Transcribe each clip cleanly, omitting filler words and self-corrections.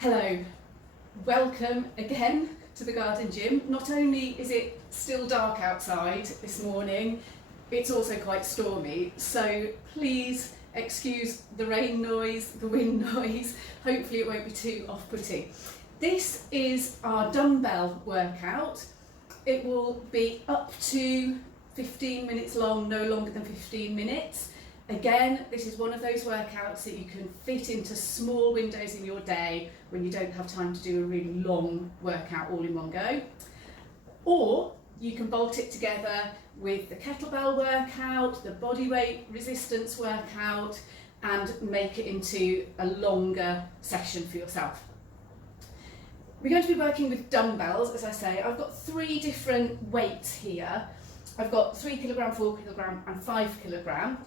Hello, welcome again to the garden gym. Not only is it still dark outside this morning, it's also quite stormy, so please excuse the rain noise, the wind noise. Hopefully it won't be too off-putting. This is our dumbbell workout. It will be up to 15 minutes long, no longer than 15 minutes. Again, this is one of those workouts that you can fit into small windows in your day when you don't have time to do a really long workout all in one go. Or you can bolt it together with the kettlebell workout, the bodyweight resistance workout, and make it into a longer session for yourself. We're going to be working with dumbbells, as I say. I've got 3 different weights here. I've got 3 kilogram, 4 kilogram, and 5 kilogram.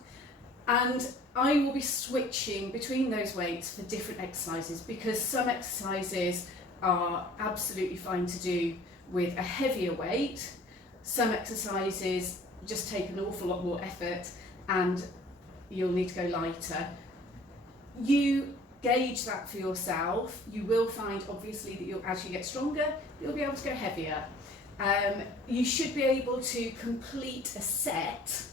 And I will be switching between those weights for different exercises, because some exercises are absolutely fine to do with a heavier weight. Some exercises just take an awful lot more effort and you'll need to go lighter. You gauge that for yourself. You will find obviously that as you get stronger, you'll be able to go heavier. You should be able to complete a set,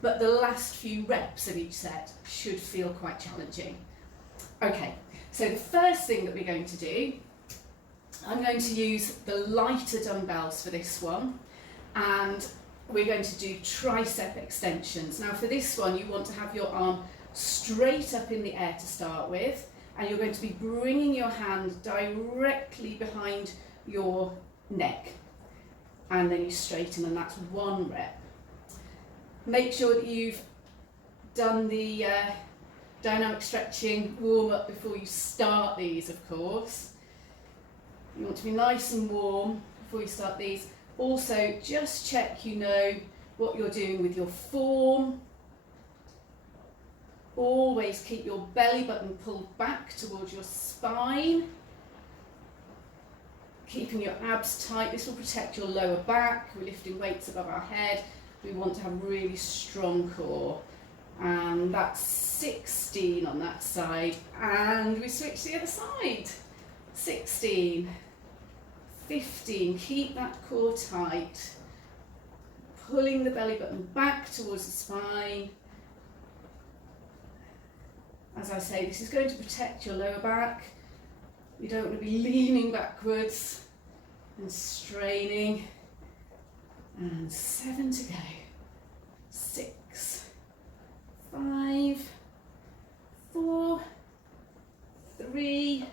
but the last few reps of each set should feel quite challenging. Okay, so the first thing that we're going to do, I'm going to use the lighter dumbbells for this one, and we're going to do tricep extensions. Now for this one, you want to have your arm straight up in the air to start with, and you're going to be bringing your hand directly behind your neck, and then you straighten, and that's 1 rep. Make sure that you've done the dynamic stretching warm-up before you start these, of course. You want to be nice and warm before you start these. Also, just check you know what you're doing with your form. Always keep your belly button pulled back towards your spine. Keeping your abs tight. This will protect your lower back. We're lifting weights above our head. We want to have a really strong core, and that's 16 on that side, and we switch to the other side. 16, 15, keep that core tight, pulling the belly button back towards the spine. As I say, this is going to protect your lower back. You don't want to be leaning backwards and straining. And 7 to go. 6, 5, 4, 3,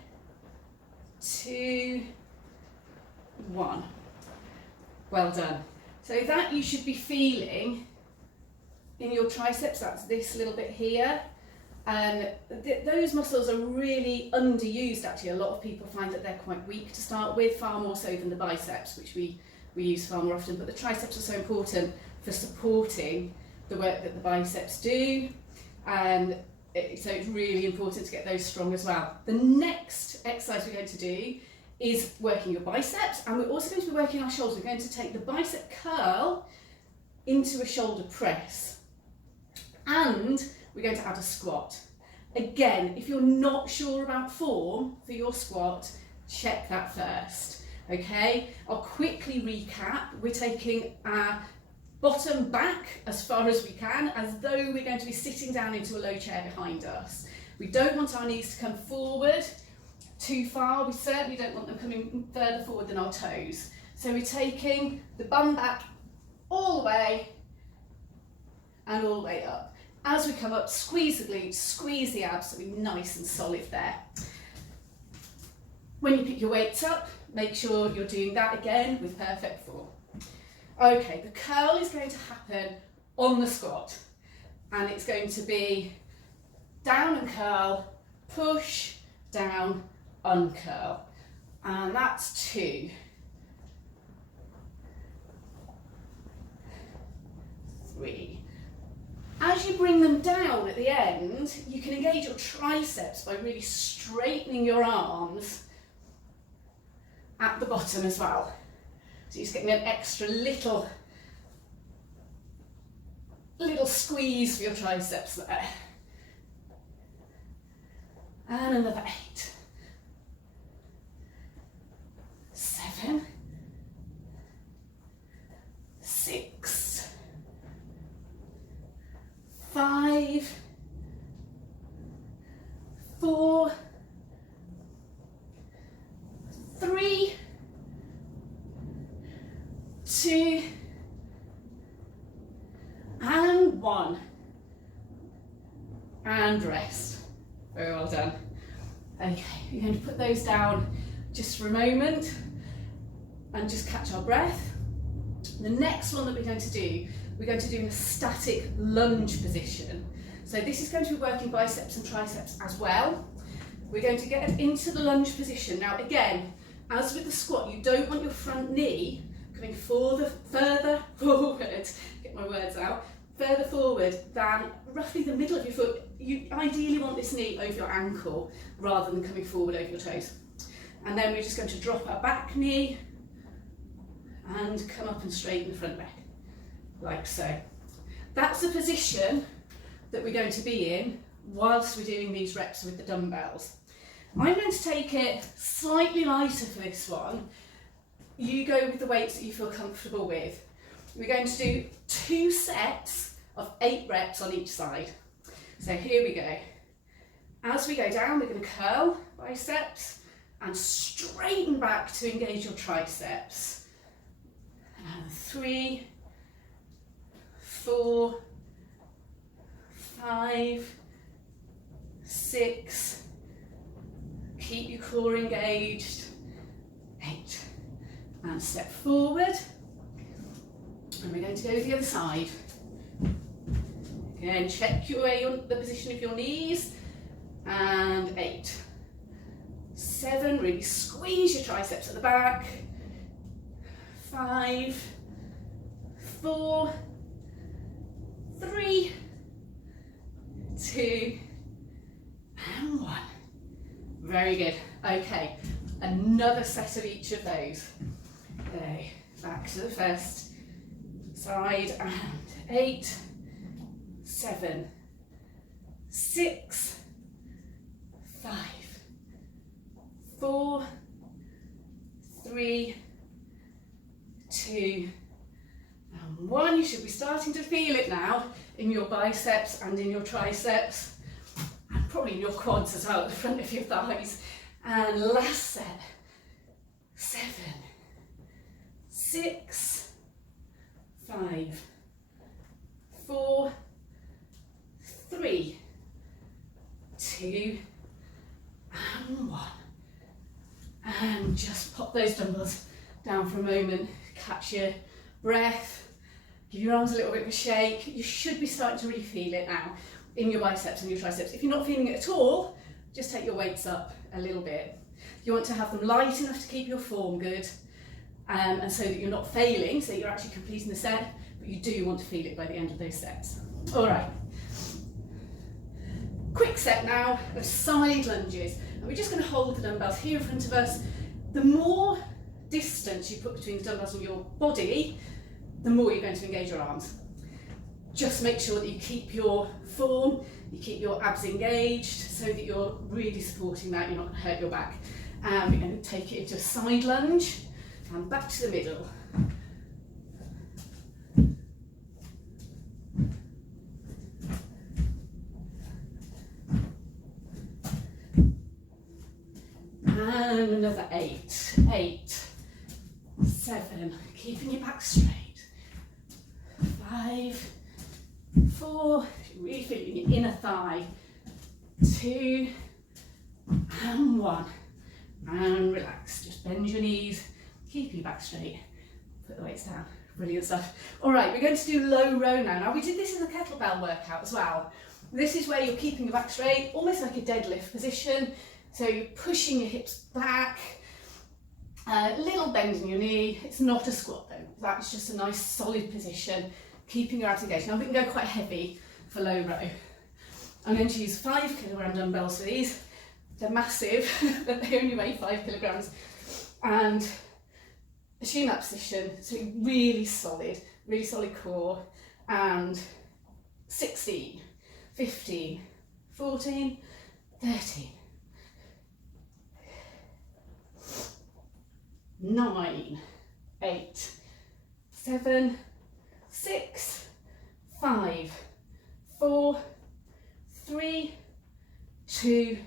2, 1. Well done. So that you should be feeling in your triceps, that's this little bit here. And those muscles are really underused actually. A lot of people find that they're quite weak to start with, far more so than the biceps, which we use far more often, but the triceps are so important for supporting the work that the biceps do, and so it's really important to get those strong as well. The next exercise we're going to do is working your biceps, and we're also going to be working our shoulders. We're going to take the bicep curl into a shoulder press, and we're going to add a squat. Again, if you're not sure about form for your squat, check that first. Okay, I'll quickly recap. We're taking our bottom back as far as we can, as though we're going to be sitting down into a low chair behind us. We don't want our knees to come forward too far. We certainly don't want them coming further forward than our toes. So we're taking the bum back all the way and all the way up. As we come up, squeeze the glutes, squeeze the abs so we're nice and solid there. When you pick your weights up, make sure you're doing that again with perfect form. Okay, the curl is going to happen on the squat, and it's going to be down and curl, push, down, uncurl, and that's 2. 3. As you bring them down at the end, you can engage your triceps by really straightening your arms at the bottom as well. So you're just getting an extra little squeeze for your triceps there. And another 8. and rest. Very well done. Okay, we're going to put those down just for a moment and just catch our breath. The next one that we're going to do in a static lunge position. So this is going to be working biceps and triceps as well. We're going to get into the lunge position. Now again, as with the squat, you don't want your front knee coming further forward, get my words out, further forward than roughly the middle of your foot. You ideally want this knee over your ankle rather than coming forward over your toes. And then we're just going to drop our back knee and come up and straighten the front leg, like so. That's the position that we're going to be in whilst we're doing these reps with the dumbbells. I'm going to take it slightly lighter for this one. You go with the weights that you feel comfortable with. We're going to do 2 sets of 8 reps on each side. So here we go. As we go down, we're going to curl biceps and straighten back to engage your triceps. And 3, 4, 5, 6, keep your core engaged, 8, and step forward, and we're going to go to the other side. Again, check the position of your knees, and 8, 7, really squeeze your triceps at the back, 5, 4, 3, 2, and 1. Very good. Okay, another set of each of those. Okay, back to the first side, and 8, 7, 6, 5, 4, 3, 2, and 1. You should be starting to feel it now in your biceps and in your triceps, and probably in your quads as well, at the front of your thighs. And last set, 7, 6, 5, 4, 3, 2, and 1. And just pop those dumbbells down for a moment, catch your breath, give your arms a little bit of a shake. You should be starting to really feel it now in your biceps and your triceps. If you're not feeling it at all, just take your weights up a little bit. You want to have them light enough to keep your form good, and so that you're not failing, so that you're actually completing the set, but you do want to feel it by the end of those sets. All right. Quick set now of side lunges, and we're just going to hold the dumbbells here in front of us. The more distance you put between the dumbbells and your body, the more you're going to engage your arms. Just make sure that you keep your form, you keep your abs engaged, so that you're really supporting that, you're not going to hurt your back. And we're going to take it into a side lunge and back to the middle. And another 8, 8, 7, keeping your back straight, 5, 4, really feeling your inner thigh, 2, and 1, and relax, just bend your knees, keep your back straight, put the weights down, brilliant stuff. All right, we're going to do low row now. Now we did this in the kettlebell workout as well. This is where you're keeping your back straight, almost like a deadlift position. So you're pushing your hips back, a little bend in your knee. It's not a squat though, that's just a nice solid position, keeping your abs engaged. Now we can go quite heavy for low row. I'm going to use 5 kilogram dumbbells for these. They're massive, but they only weigh 5 kilograms. And assume that position, so really solid core. And 16, 15, 14, 13, 9, 8, 7, 6, 5, 4, 3, 2,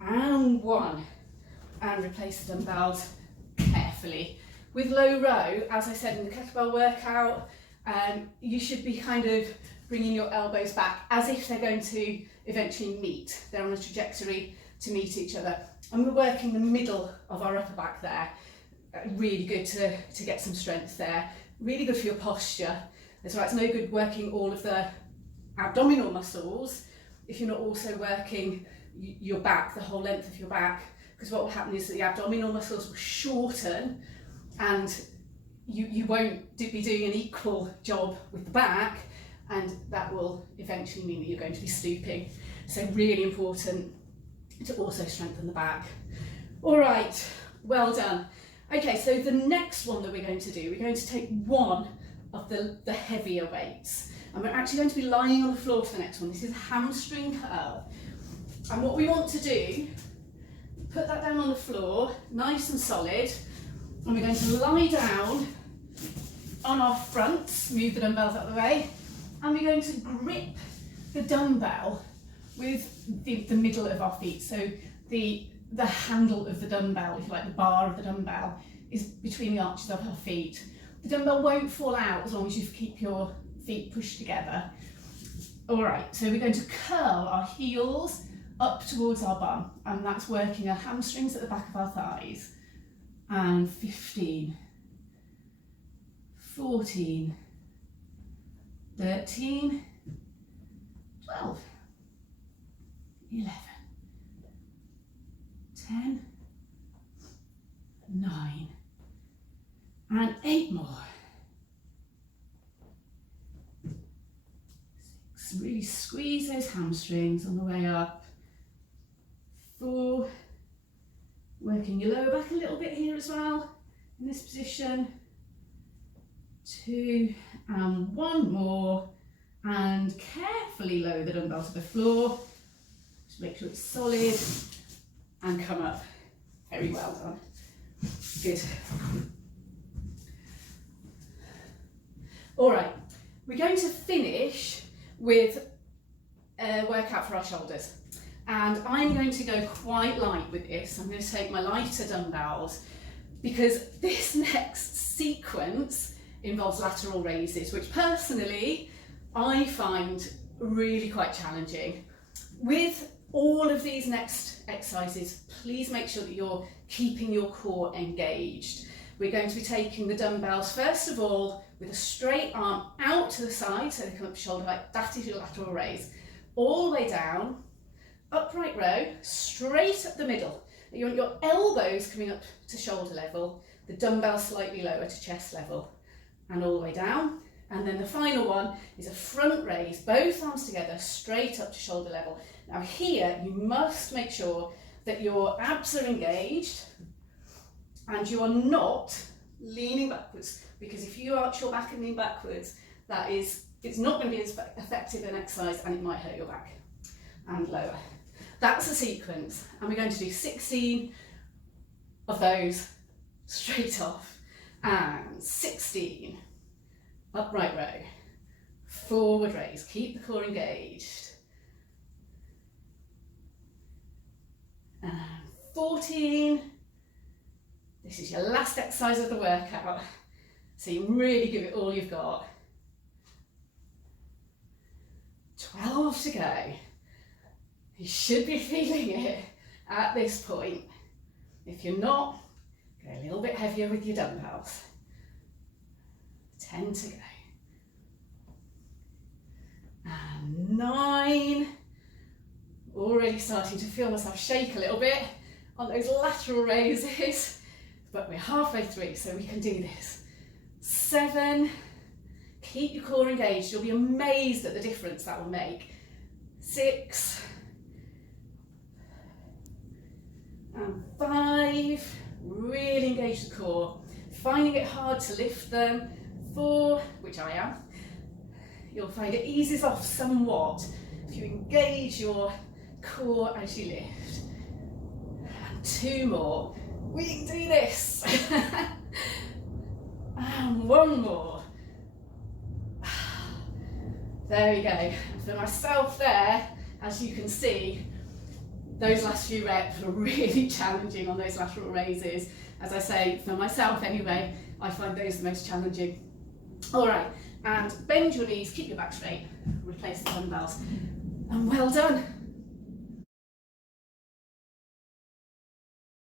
and 1. And replace the dumbbells carefully. With low row, as I said in the kettlebell workout, you should be kind of bringing your elbows back as if they're going to eventually meet. They're on a trajectory to meet each other. And we're working the middle of our upper back there. Really good to get some strength there. Really good for your posture. That's right, it's no good working all of the abdominal muscles if you're not also working your back, the whole length of your back, because what will happen is that the abdominal muscles will shorten and you won't be doing an equal job with the back, and that will eventually mean that you're going to be stooping. So really important to also strengthen the back. All right, well done. Okay, so the next one that we're going to do, we're going to take one of the heavier weights, and we're actually going to be lying on the floor for the next one. This is a hamstring curl. And what we want to do, put that down on the floor, nice and solid, and we're going to lie down on our fronts, move the dumbbells out of the way, and we're going to grip the dumbbell with the middle of our feet. So the handle of the dumbbell, if you like, the bar of the dumbbell, is between the arches of our feet. The dumbbell won't fall out as long as you keep your feet pushed together. All right, so we're going to curl our heels up towards our bum, and that's working our hamstrings at the back of our thighs. And 15, 14, 13, 12, 11, 10, 9, and 8 more. 6, really squeeze those hamstrings on the way up. 4, working your lower back a little bit here as well, in this position. 2, and 1 more, and carefully lower the dumbbell to the floor. Just make sure it's solid, and come up. Very well done. Good. All right, we're going to finish with a workout for our shoulders. And I'm going to go quite light with this. I'm going to take my lighter dumbbells because this next sequence involves lateral raises, which personally I find really quite challenging. With all of these next exercises, please make sure that you're keeping your core engaged. We're going to be taking the dumbbells first of all with a straight arm out to the side, so they come up to shoulder height. That is your lateral raise. All the way down, upright row, straight up the middle. You want your elbows coming up to shoulder level, the dumbbell slightly lower to chest level, and all the way down. And then the final one is a front raise, both arms together, straight up to shoulder level. Now here, you must make sure that your abs are engaged and you are not leaning backwards, because if you arch your back and lean backwards, it's not going to be as effective an exercise, and it might hurt your back. And lower. That's a sequence, and we're going to do 16 of those straight off, and 16 upright row, forward raise, keep the core engaged, and 14. This is your last exercise of the workout, so you really give it all you've got. 12 to go. You should be feeling it at this point. If you're not, go a little bit heavier with your dumbbells. 10 to go. And 9. Already starting to feel myself shake a little bit on those lateral raises, but we're halfway through, so we can do this. 7. Keep your core engaged. You'll be amazed at the difference that will make. 6. And 5. Really engage the core. Finding it hard to lift them. 4, which I am. You'll find it eases off somewhat if you engage your core as you lift. And 2 more. We can do this. And 1 more. There we go. For myself there, as you can see, those last few reps were really challenging on those lateral raises. As I say, for myself anyway, I find those the most challenging. All right, and bend your knees, keep your back straight, replace the dumbbells. and well done.